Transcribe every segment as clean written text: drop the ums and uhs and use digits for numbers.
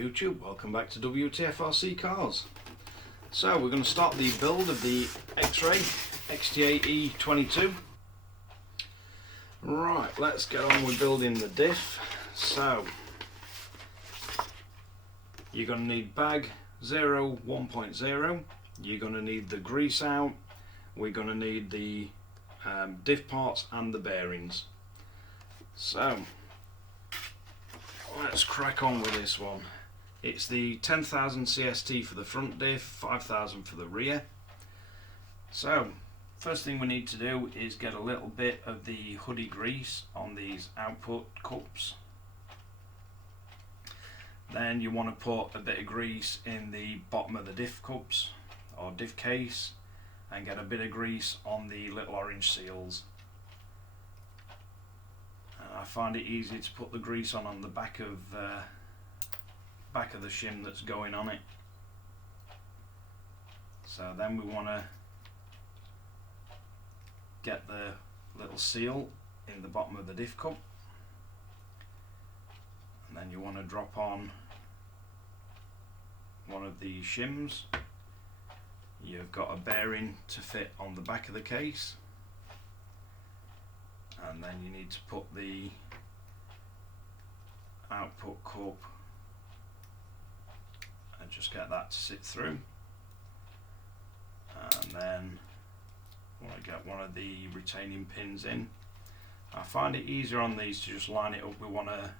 YouTube, welcome back to Wtf Rc Cars. So we're going to start the build of the Xray XT8E 22. Right, let's get on with building the diff. So you're going to need bag 0 1.0, you're going to need the grease out, we're going to need the diff parts and the bearings. So let's crack on with this one. It's the 10,000 CST for the front diff, 5,000 for the rear. So first thing we need to do is get a little bit of the hoodie grease on these output cups. Then you want to put a bit of grease in the bottom of the diff cups or diff case and get a bit of grease on the little orange seals. I find it easy to put the grease on the back of the shim that's going on it. So then we want to get the little seal in the bottom of the diff cup, and then you want to drop on one of the shims. You've got a bearing to fit on the back of the case, and then you need to put the output cup and just get that to sit through, and then want to get one of the retaining pins in. I find it easier on these to just line it up with one of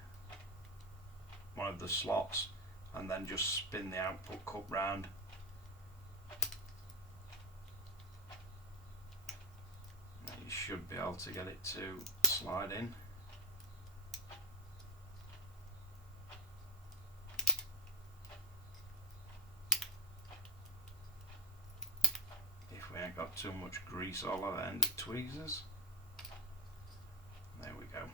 the slots and then just spin the output cup round. You should be able to get it to slide in. If we ain't got too much grease all over the end of tweezers. There we go.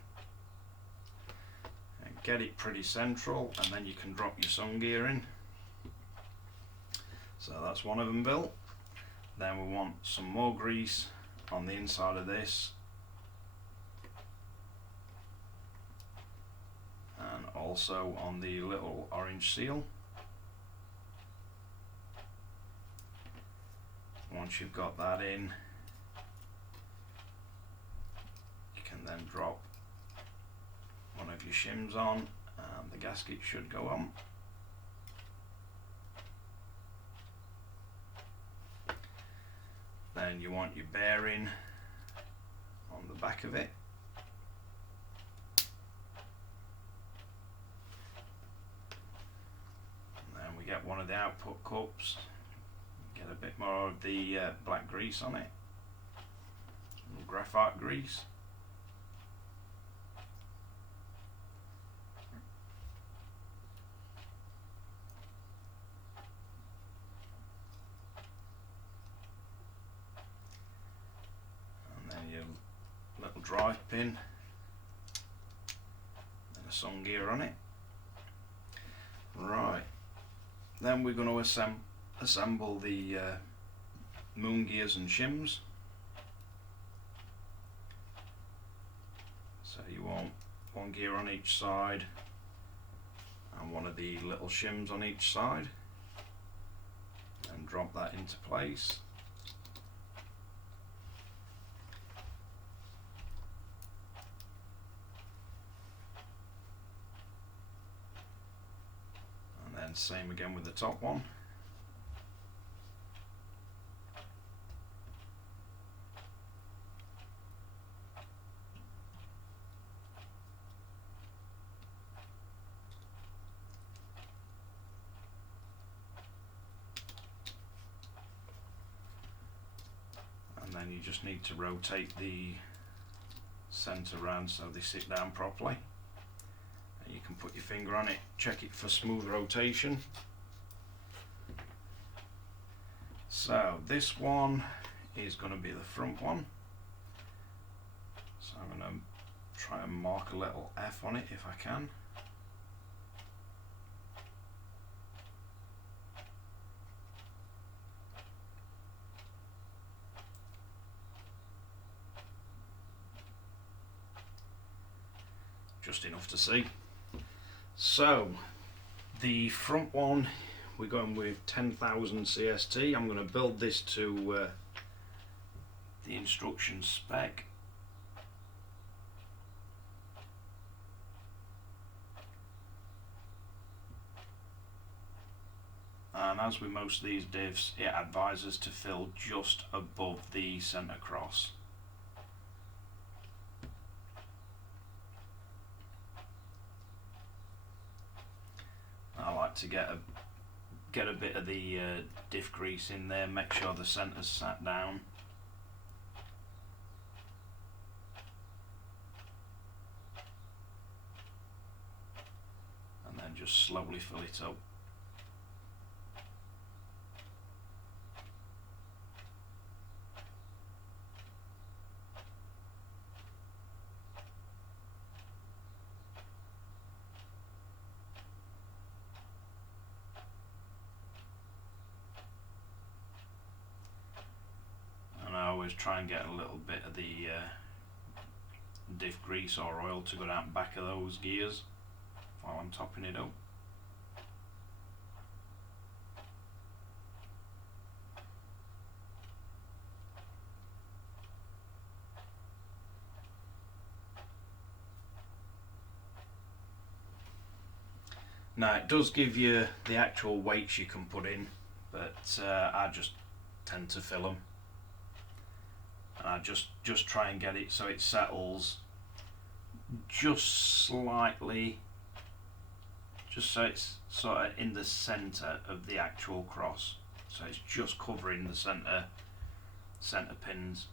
And get it pretty central, and then you can drop your sun gear in. So that's one of them built. Then we want some more grease on the inside of this, and also on the little orange seal. Once you've got that in, you can then drop one of your shims on and the gasket should go on. Then you want your bearing on the back of it. And then we get one of the output cups, get a bit more of the black grease on it, graphite grease. Little drive pin and a sun gear on it. Right, then we're going to assemble the moon gears and shims. So you want one gear on each side and one of the little shims on each side, and drop that into place. And same again with the top one. And then you just need to rotate the center around so they sit down properly. You can put your finger on it, check it for smooth rotation. So this one is going to be the front one. So I'm going to try and mark a little F on it if I can. Just enough to see. So The front one, we're going with 10,000 CST. I'm going to build this to the instruction spec. And as with most of these diffs, it advises to fill just above the centre cross. I like to get a bit of the diff grease in there, make sure the centre's sat down. And then just slowly fill it up. I always try and get a little bit of the diff grease or oil to go down the back of those gears while I'm topping it up. Now it does give you the actual weights you can put in, but I just tend to fill them. And I just try and get it so it settles just slightly, just so it's sort of in the centre of the actual cross, so it's just covering the centre pins.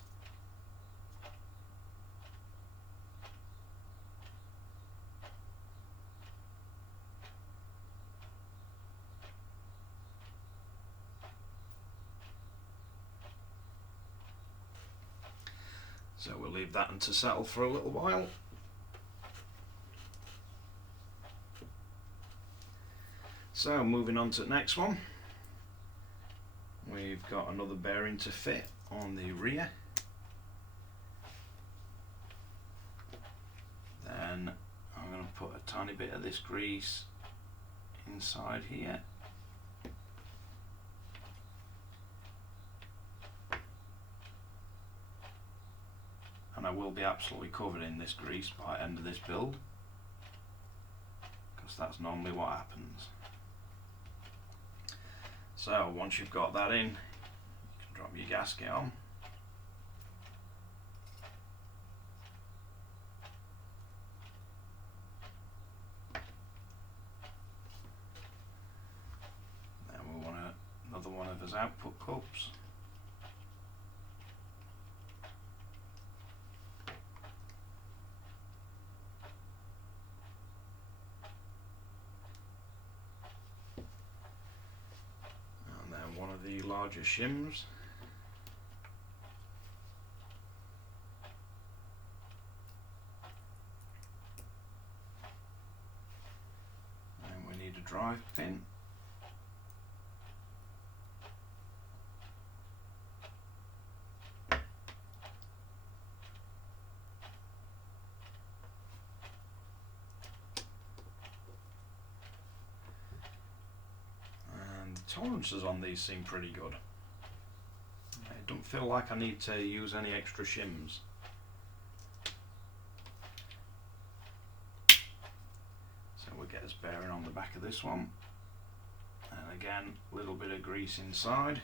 So we'll leave that to settle for a little while. So moving on to the next one, we've got another bearing to fit on the rear. Then I'm going to put a tiny bit of this grease inside here. And I will be absolutely covered in this grease by the end of this build, because that's normally what happens. So once you've got that in, you can drop your gasket on. Then we want another one of his output cups. One of the larger shims. And we need a drive pin. Tolerances on these seem pretty good. I don't feel like I need to use any extra shims. So we'll get this bearing on the back of this one, and again a little bit of grease inside.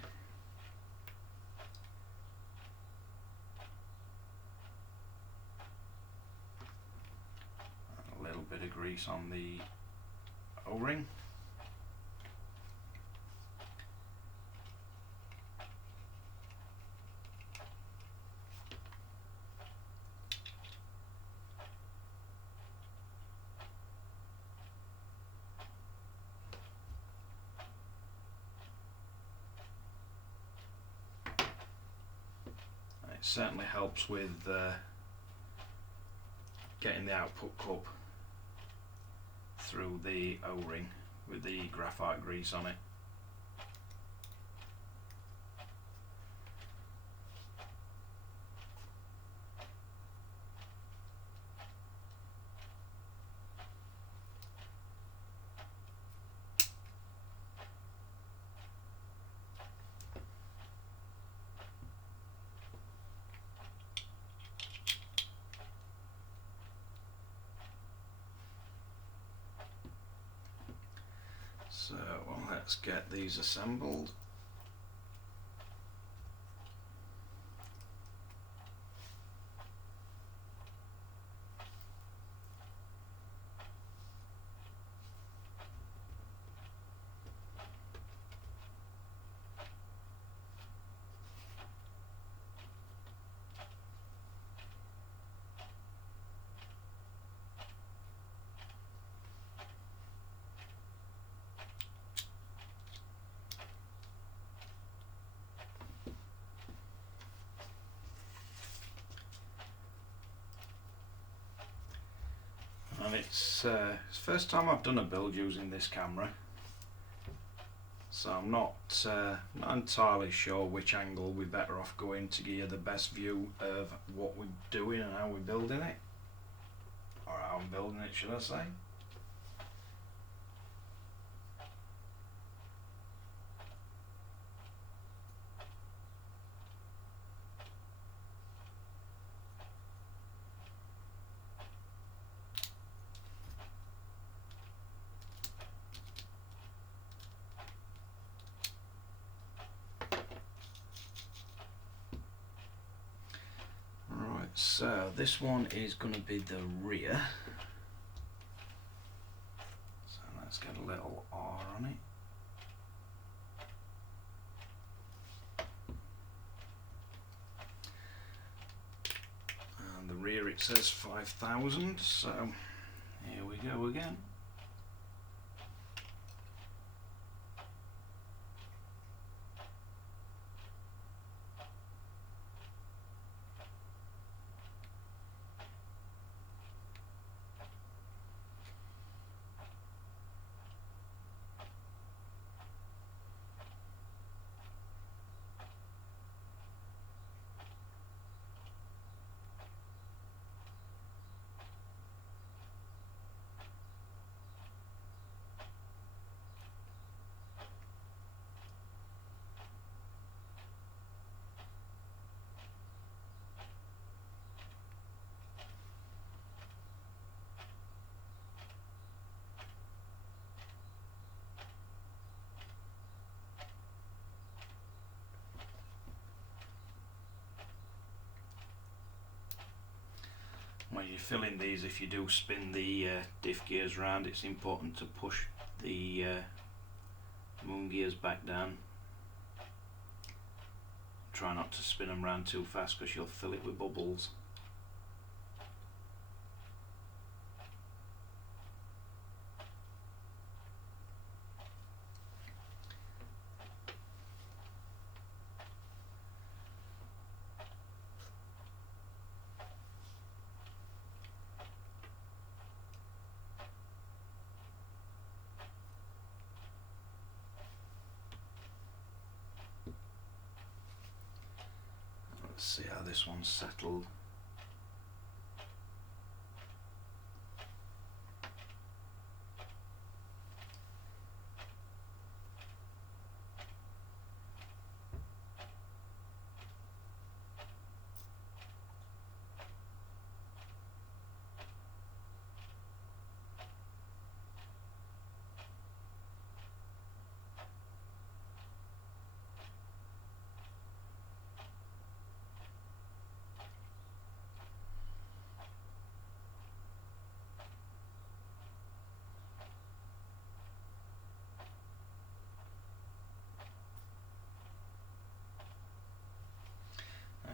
And a little bit of grease on the O-ring. It certainly helps with getting the output cup through the O-ring with the graphite grease on it. let's get these assembled. And it's the first time I've done a build using this camera, so I'm not entirely sure which angle we're better off going to give you the best view of what we're doing and how we're building it, or how I'm building it, should I say. So this one is going to be the rear, so let's get a little R on it. And the rear, it says 5,000, so here we go again. When you're filling these, if you do spin the diff gears round, it's important to push the moon gears back down. Try not to spin them round too fast because you'll fill it with bubbles. Let's see how this one's settled.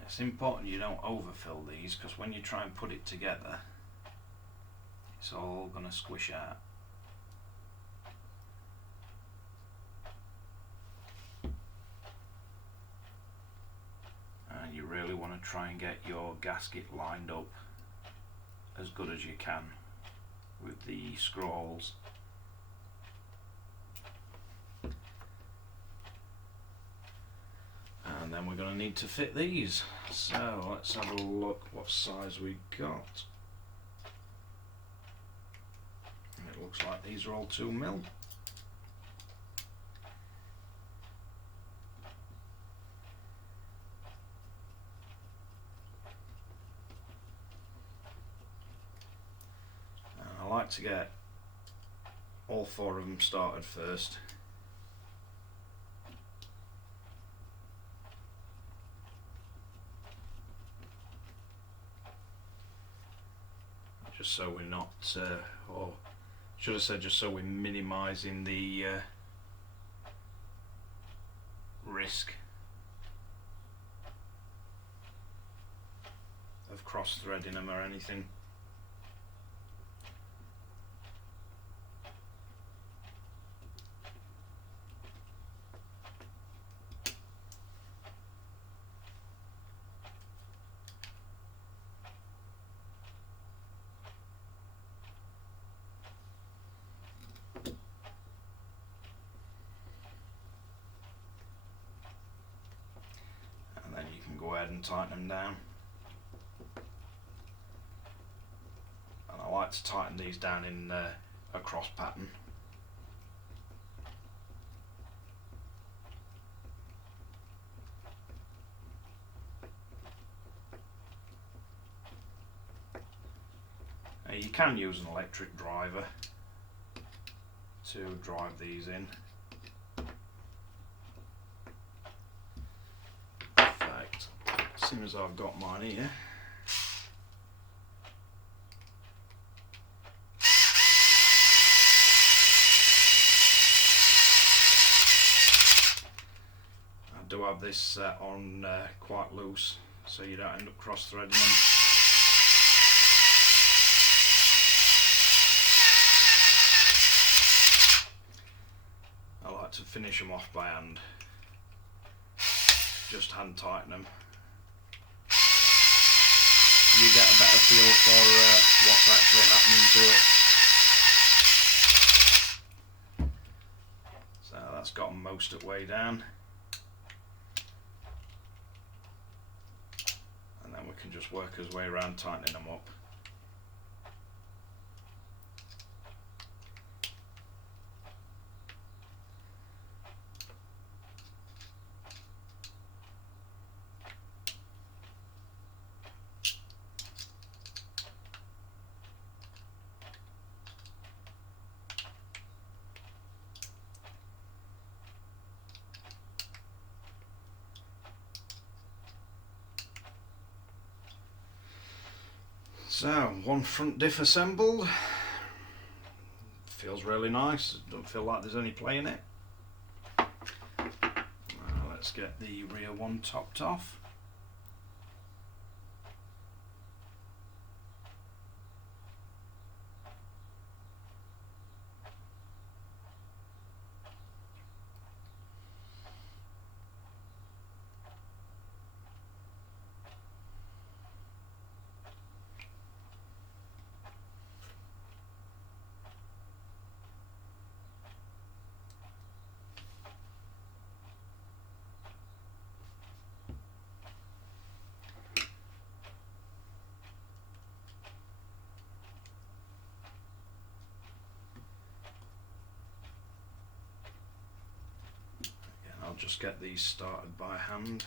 It's important you don't overfill these, because when you try and put it together, it's all going to squish out. And you really want to try and get your gasket lined up as good as you can with the scrolls. And then we're going to need to fit these, so let's have a look what size we got. And it looks like these are all 2mm. And I like to get all 4 of them started first, just so we're not, or should I say just so we're minimising the risk of cross-threading them or anything. And then you can go ahead and tighten them down. And I like to tighten these down in a cross pattern. You can use an electric driver to drive these in. In fact, as soon as I've got mine here, I do have this set on quite loose, so you don't end up cross-threading them. To finish them off by hand, just hand tighten them. You get a better feel for what's actually happening to it. So that's got them most of the way down, and then we can just work our way around tightening them up. So, one front diff assembled. Feels really nice, don't feel like there's any play in it. Let's get the rear one topped off. I'll just get these started by hand.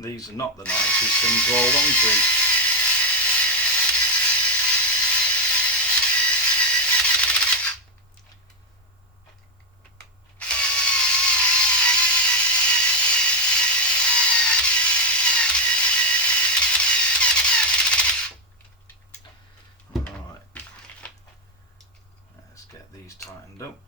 These are not the nicest things to hold on to. Right, let's get these tightened up.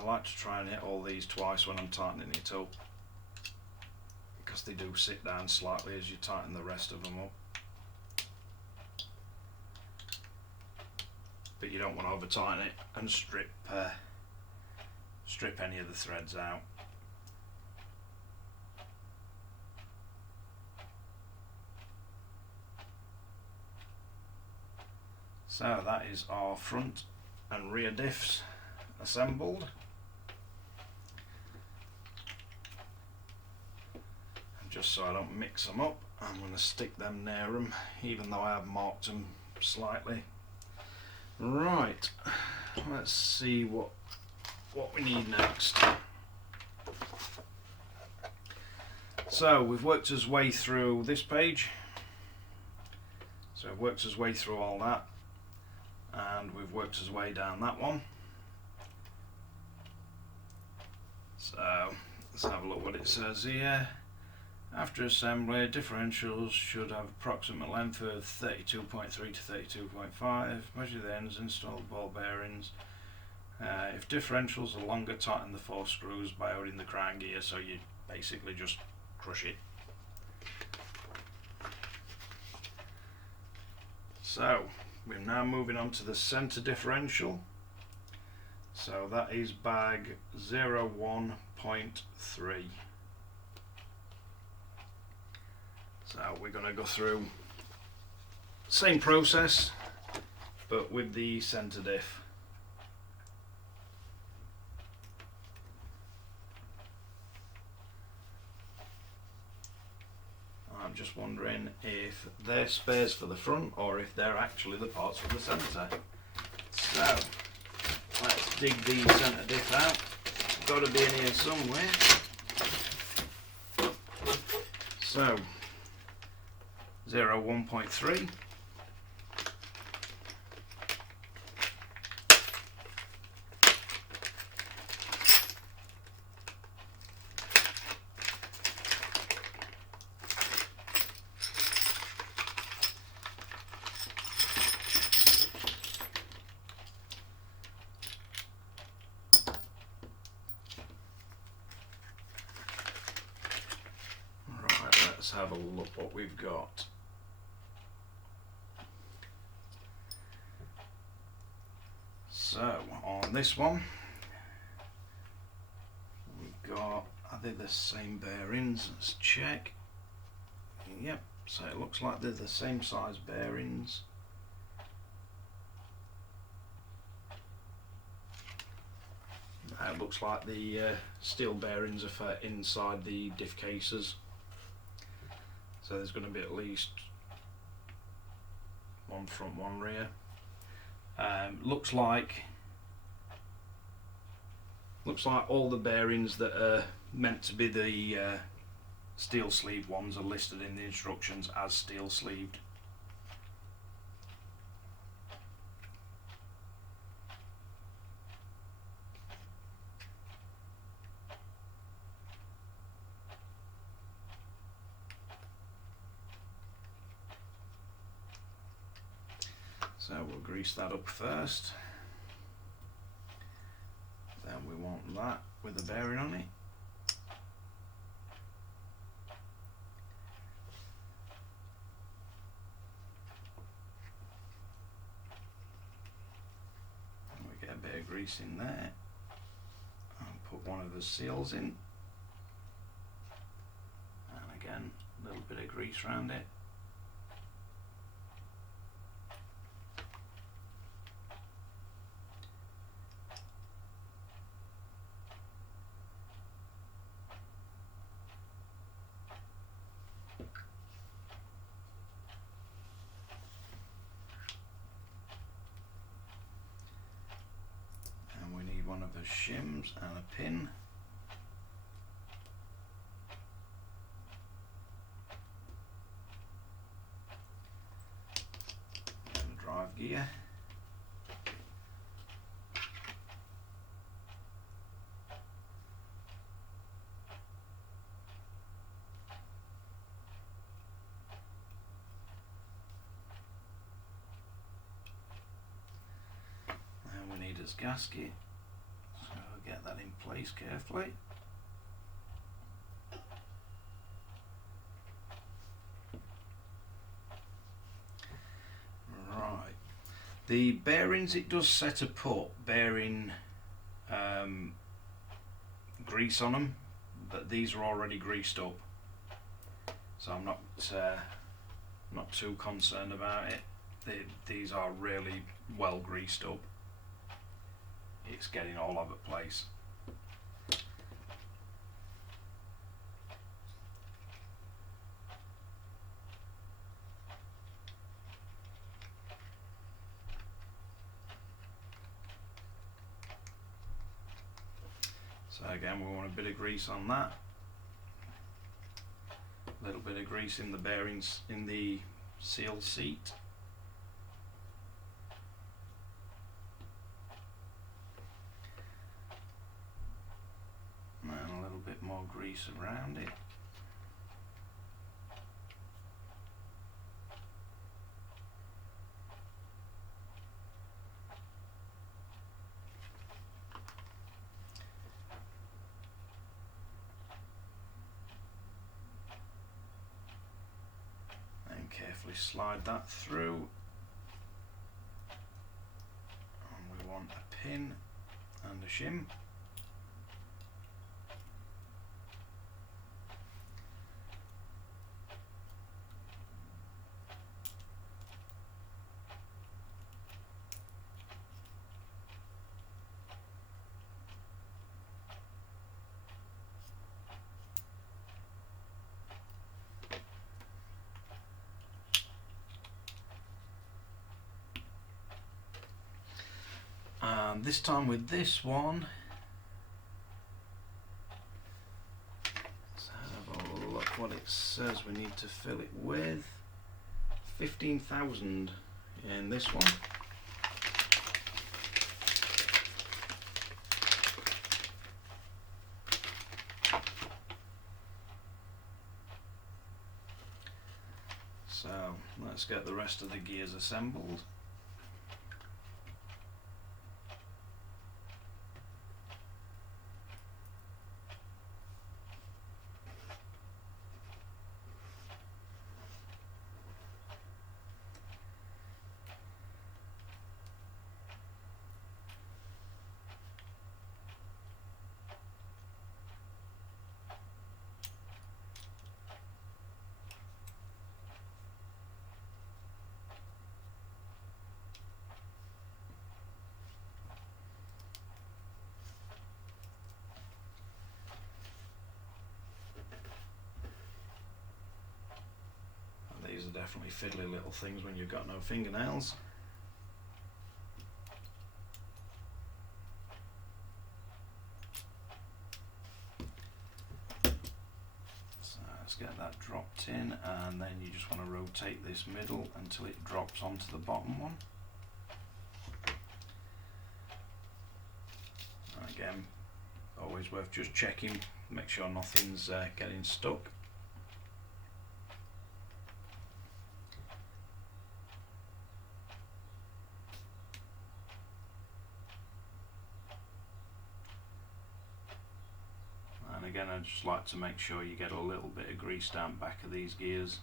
I like to try and hit all these twice when I'm tightening it up, because they do sit down slightly as you tighten the rest of them up. But you don't want to over tighten it and strip any of the threads out. So that is our front and rear diffs assembled. And just so I don't mix them up, I'm going to stick them near them, even though I have marked them slightly. Right, let's see what we need next. So we've worked our way through this page. So we've worked our way through all that, and we've worked our way down that one. So let's have a look what it says here. After assembly, differentials should have approximate length of 32.3 to 32.5. Measure the ends, install the ball bearings. If differentials are longer, tighten the 4 screws by holding the crown gear, so you basically just crush it. So we're now moving on to the centre differential. So that is bag 01.3. So we're going to go through the same process, but with the centre diff. I'm just wondering if they're spares for the front or if they're actually the parts for the centre. So let's dig the centre diff out. Got to be in here somewhere. So 01.3. Let's have a look what we've got. So on this one we've got, are they the same bearings? Let's check. Yep, so it looks like they're the same size bearings. It looks like the steel bearings are for inside the diff cases. So there's going to be at least one front, one rear. Looks like all the bearings that are meant to be the steel sleeve ones are listed in the instructions as steel sleeved. So we'll grease that up first, then we want that with a bearing on it. And we get a bit of grease in there and put one of the seals in, and again a little bit of grease around it. One of the shims and a pin. And a drive gear. And we need his gasket. So get that in place carefully. Right, the bearings, it does set to put bearing grease on them, but these are already greased up, so I'm not too concerned about it. These are really well greased up. It's getting all over the place. So again, we want a bit of grease on that. A little bit of grease in the bearings in the seal seat. And a little bit more grease around it. Carefully slide that through, and we want a pin and a shim. And this time with this one, let's have a look what it says we need to fill it with. 15,000 in this one. So let's get the rest of the gears assembled. These are definitely fiddly little things when you've got no fingernails. So let's get that dropped in, and then you just want to rotate this middle until it drops onto the bottom one. And again, always worth just checking, make sure nothing's getting stuck. And again, I'd just like to make sure you get a little bit of grease down back of these gears.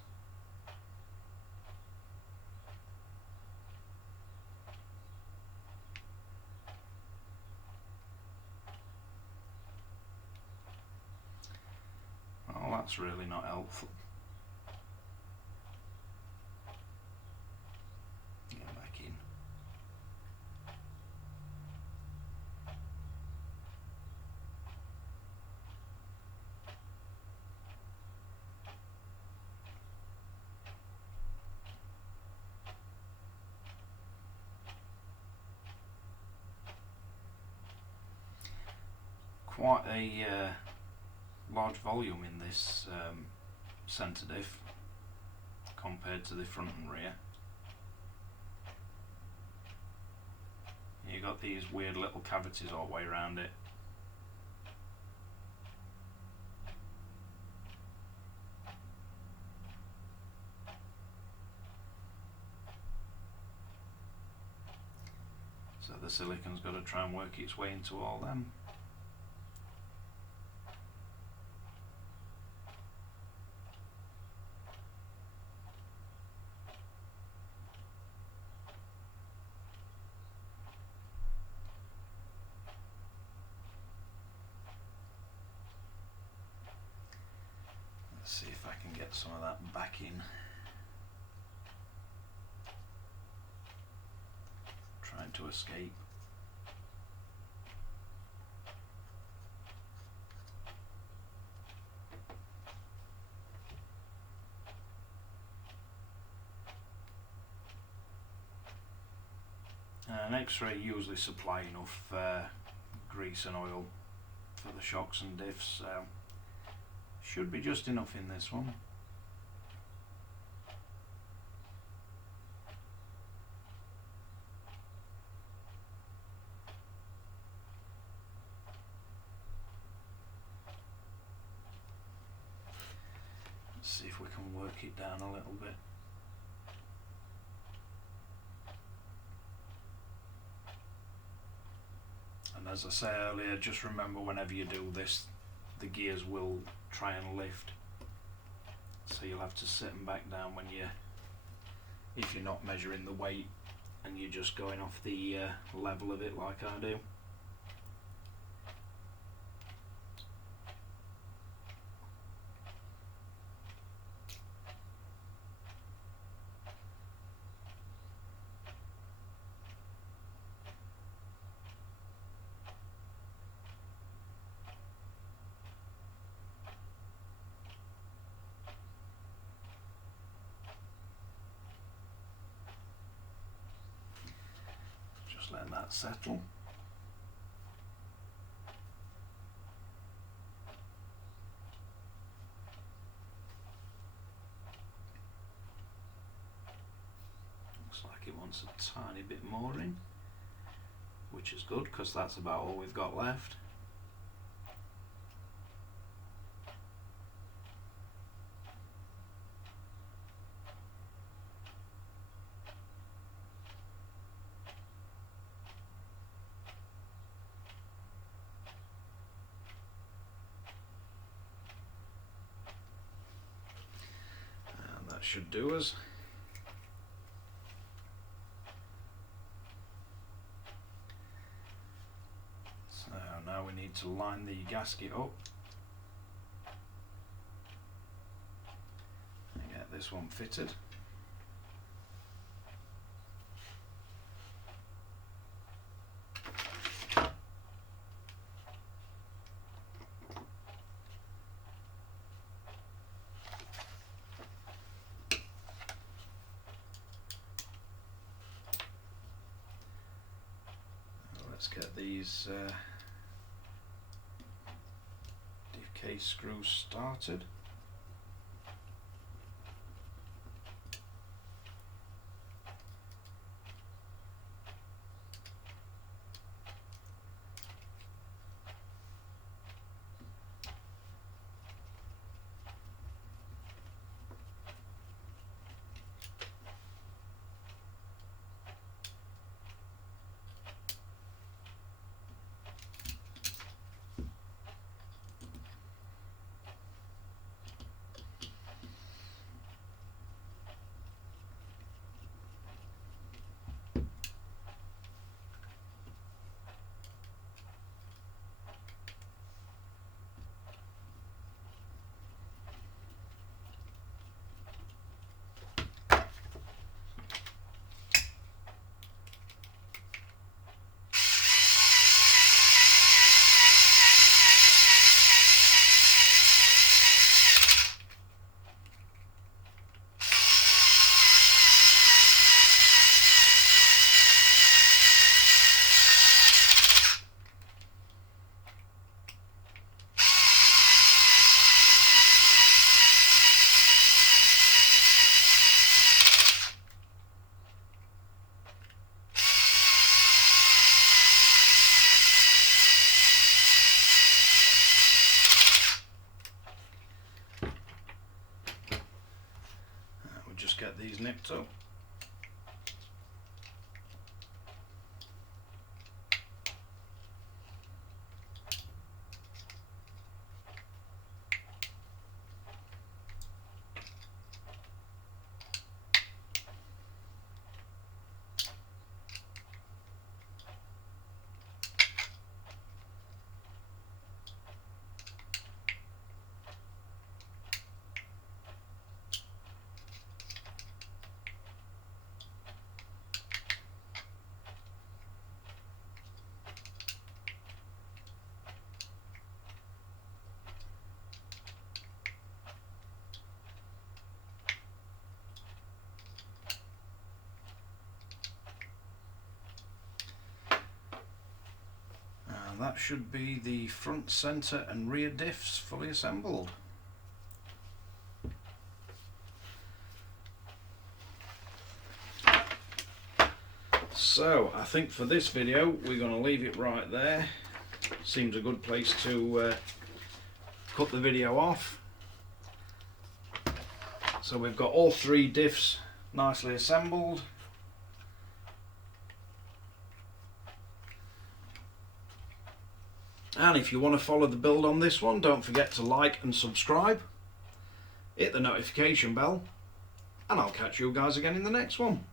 Oh, that's really not helpful. Get back in. Quite a large volume in this centre diff compared to the front and rear. You've got these weird little cavities all the way around it. So the silicon's got to try and work its way into all them. get some of that back in. Trying to escape. And Xray usually supply enough grease and oil for the shocks and diffs, so should be just enough in this one. Let's see if we can work it down a little bit. And as I say earlier, just remember whenever you do this, the gears will try and lift, so you'll have to sit them back down when if you're not measuring the weight and you're just going off the level of it like I do. Let that settle. Looks like it wants a tiny bit more in, which is good because that's about all we've got left. Should do us. So now we need to line the gasket up and get this one fitted. Let's get these Diff case screws started. Just get these nipped up. And that should be the front, centre and rear diffs fully assembled. So I think for this video we're going to leave it right there. Seems a good place to cut the video off. So we've got all three diffs nicely assembled. And if you want to follow the build on this one, don't forget to like and subscribe. Hit the notification bell. And I'll catch you guys again in the next one.